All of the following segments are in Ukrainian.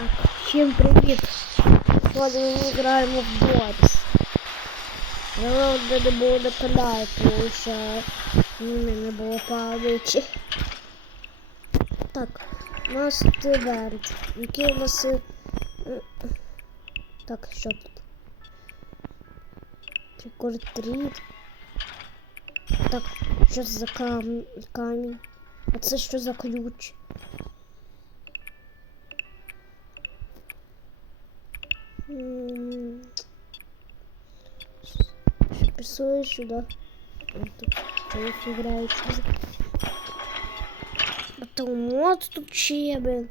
Так, всім привіт! Сьогодні ми граємо в. Давно де не було на каналі, тому що мене не було пам'яті. Так, у нас тут івент. У нас... е, е, Так, що тут? Трикортріт. Так, що за кам... камінь? А це що за ключ? Писаю сюда? Вот тут играет. Потом вот тут чебен.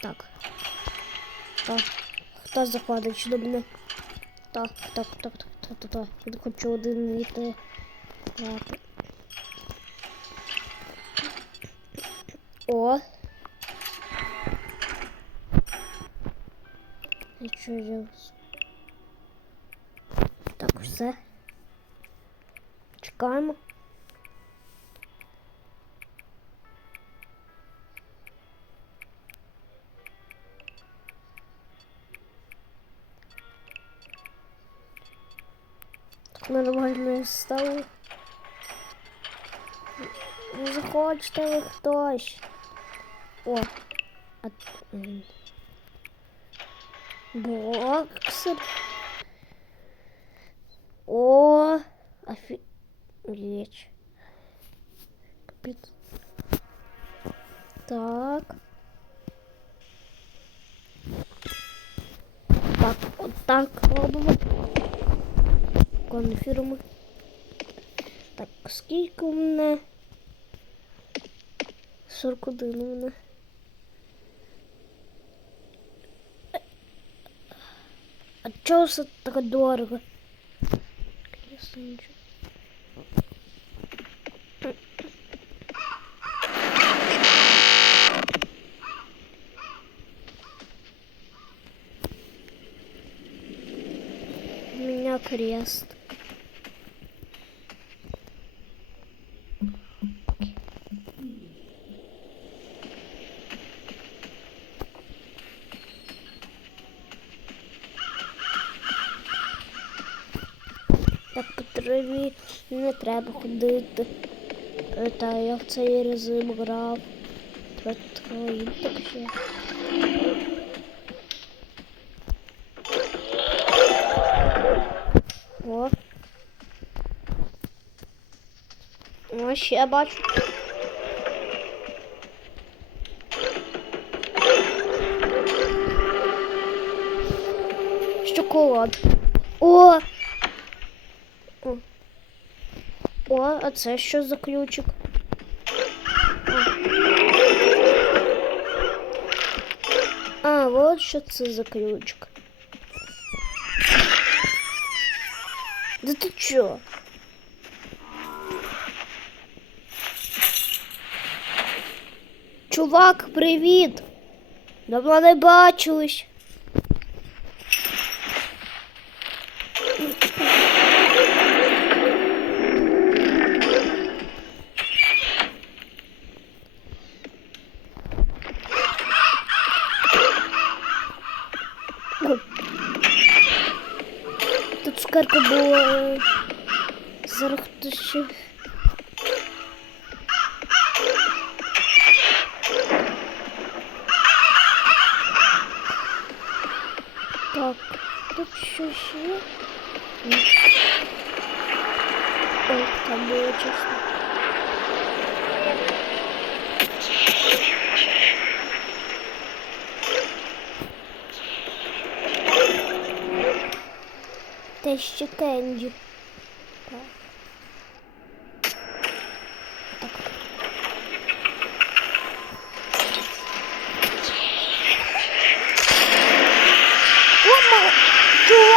Так. Так. Хто заходить сюди мене? Так, так, так, так, так, так, так. Я хочу один літр. Так. О. І що. Так, все. Чекаємо. Нормально стало. Не захочете ви хтось. О, а... Боксер. О, офигеть. Капец. Так. Так, от так робимо. Конфірми. Так, скільки у мене? 41 у мене. Чого все так дорого? Ясно, нічого. У меня крест. Не треба ходити. Та я в цей режим грав. Треба твоїм так ще. О. О, ще бачу. Шоколад. О, О, а це що за ключик? А, а от що це за ключик. Да ти чо? Чувак, привіт! Давно не бачились. Ой. Тут цукерка була. Зараз хтось ще. Так, тут що ще? є? Ні. Ой, там було чесно. Те ще кенді. Так. Так. Ома! Чувак, молодець! Не надо половинчики. Так, тут цукерки. Не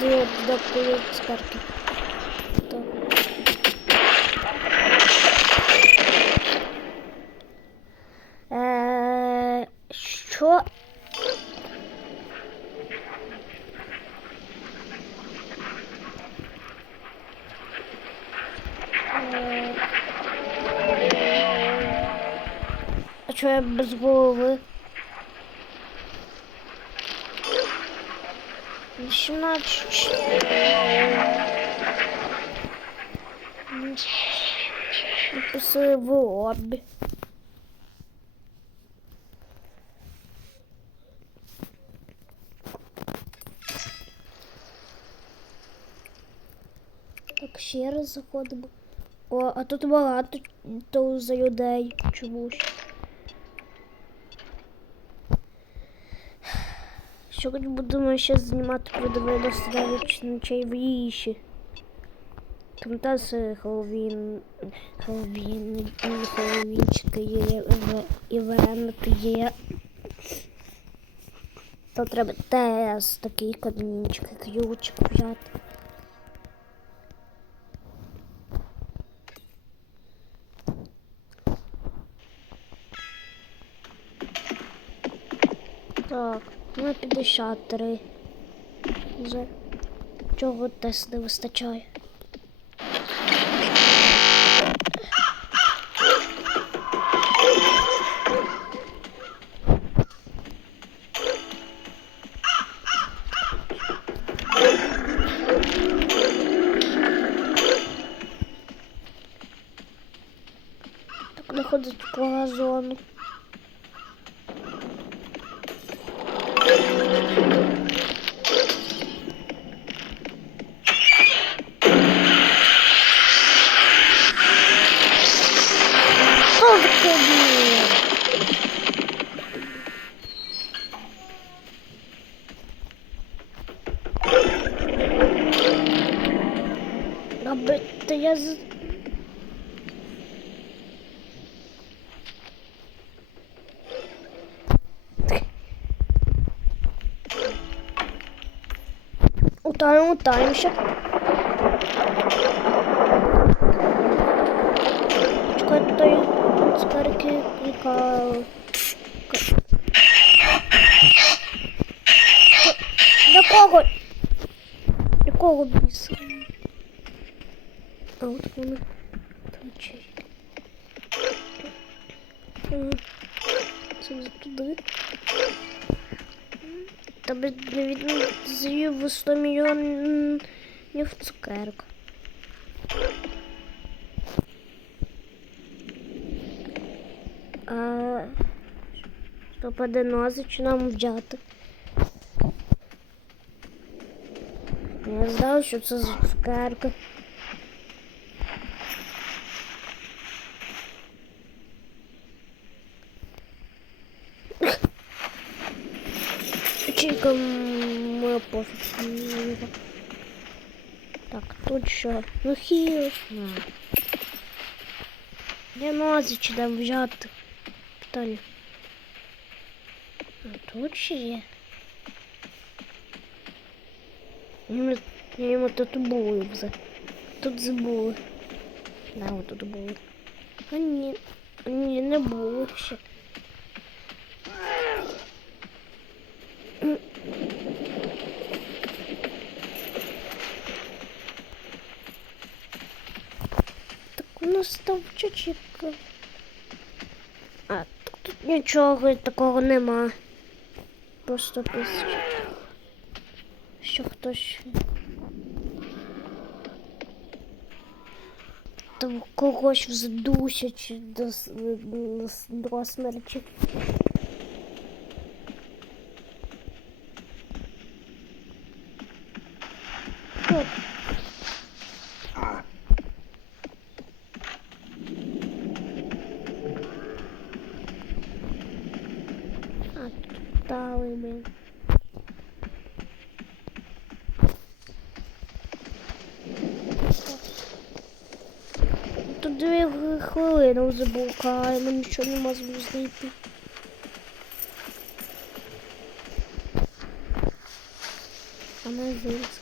дает туда половинки цукерки. Так. Е, що чого я без голови? 18. Написали в лобі. Так, ще раз заходимо. О, а тут багато то за людей чомусь. Сьогодні будемо ще знімати про 99 ночей в. Там теж Хеллоуін, Хеллоуін, Хеллоуінчики є, іве- івенти є. То треба теж такий камінчик, ключик взяти. Так, ну 53. Вже чого тест не вистачає. Аби то я з... Утаємо, утаємося. Чекай, то я цукерки яка... Якого? Якого біса? А от вони там. Ага. Це вже туди. Не видно з'їв 100 мільйонів цукерок. А що паде нозич нам взяти? Я знав, що це за цукерка. Чика моя пофіг. Так, тут? Ну хіл. На. Я нозич дам взяти. Питання. А тут ще є. Я йому тут були вже. Тут забули. Да, от тут були. А ні, ні, не було ще. Так у нас стовпчик. А, тут нічого такого нема. Просто тисяча. Що хтось. Там когось вздусять до, до, до смерті. От. А тут дали ми. Тут дві хвилини вже блукаємо, нічого не можемо знайти. А ми зірці.